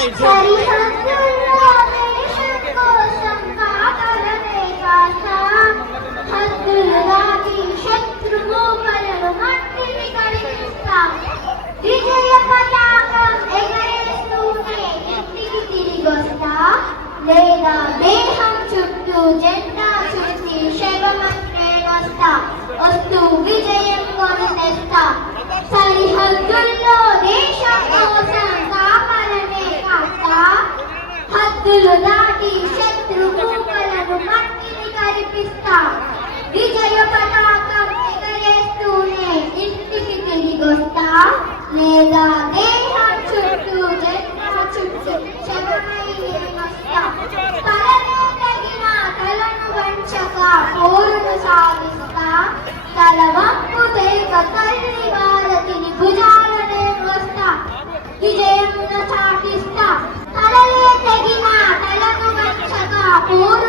సరిహద్దుల్లో దేశం కోసం కాగలనే కాక హద్దులు దాటి శత్రుమూకలను మట్టిని కరిగిస్తా విజయ పతాకం ఎగరేస్తూనే ఇంటికి తిరిగొస్తా లేదా దేహం చుట్టూ జెండా చుట్టి శవమంత్రేనొస్తా వస్తూ విజయం కొనితెస్తా సరిహద్దుల్లో దేశం కోసం కాపాలనే కాస్తా హద్దులు దాటి శత్రుమూకలను మట్టిని కరిపిస్తా విజయ పతాకం ఎగరేస్తూనే ఇంటికి తిరిగొస్తా లేదా దేహం చుట్టూ జెండా చుట్టూ శవమైనేనొస్తా తలలో తగిన తలను వంచక పోరును సాగిస్తా తల వంపు తేక తల్లి భారతిని భుజాలనే వస్తా విజయమున చాటిస్తా తలలే తగిన తలను వంచక పోరు